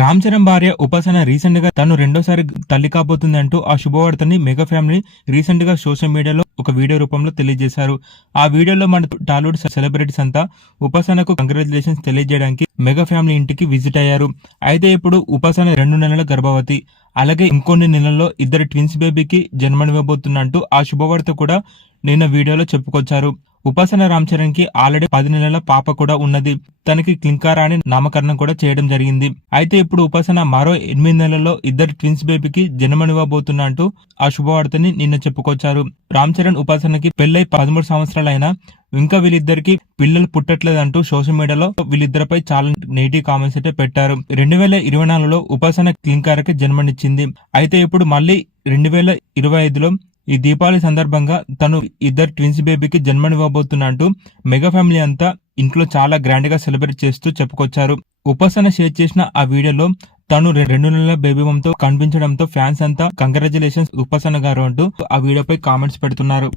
రామ్ చరణ్ భార్య ఉపాసన రీసెంట్ గా తను రెండోసారి తల్లి కాబోతుంది అంటూ ఆ శుభవార్తని మెగా ఫ్యామిలీ రీసెంట్ గా సోషల్ మీడియాలో ఒక వీడియో రూపంలో తెలియజేశారు. ఆ వీడియోలో మన టాలీవుడ్ సెలబ్రిటీస్ అంతా ఉపాసనకు కంగ్రాచులేషన్స్ తెలియజేయడానికి మెగా ఫ్యామిలీ ఇంటికి విజిట్ అయ్యారు. అయితే ఇప్పుడు ఉపాసన 2 నెలల గర్భవతి, అలాగే ఇంకొన్ని నెలల్లో ఇద్దరు ట్విన్స్ బేబీకి జన్మనివ్వబోతున్నట్టు ఆ శుభవార్త కూడా నిన్న వీడియోలో చెప్పుకొచ్చారు. ఉపాసన రామ్ చరణ్ కి ఆల్రెడీ 10 నెలల పాప కూడా ఉన్నది. తనకి క్లింకారా అని నామకరణం కూడా చేయడం జరిగింది. అయితే ఇప్పుడు ఉపాసన మరో 8 నెలల్లో ఇద్దరు ట్విన్స్ బేబీకి జన్మనివ్వబోతున్నట్టు ఆ శుభవార్తని నిన్న చెప్పుకొచ్చారు. రామ్ చరణ్ ఉపాసనకి పెళ్లై 13 సంవత్సరాలైనా ఇంకా వీళ్ళిద్దరికి పిల్లలు పుట్టట్లేదంటూ సోషల్ మీడియాలో వీళ్ళిద్దరిపై చాలా నెగిటివ్ కామెంట్స్ అయితే పెట్టారు. 2024లో ఉపాసన క్లింకారాకి జన్మనిచ్చింది. అయితే ఇప్పుడు మళ్ళీ 2025లో ఈ దీపావళి సందర్భంగా తను ఇద్దరు ట్విన్స్ బేబీకి జన్మనివ్వబోతున్నట్టు మెగా ఫ్యామిలీ అంతా ఇంట్లో చాలా గ్రాండ్ గా సెలబ్రేట్ చేస్తూ చెప్పుకొచ్చారు. ఉపాసన షేర్ చేసిన ఆ వీడియోలో తను 2 నెలల బేబీ తో కనిపించడంతో ఫ్యాన్స్ అంతా కంగ్రాచులేషన్స్ ఉపాసన గారు అంటూ ఆ వీడియోపై కామెంట్స్ పెడుతున్నారు.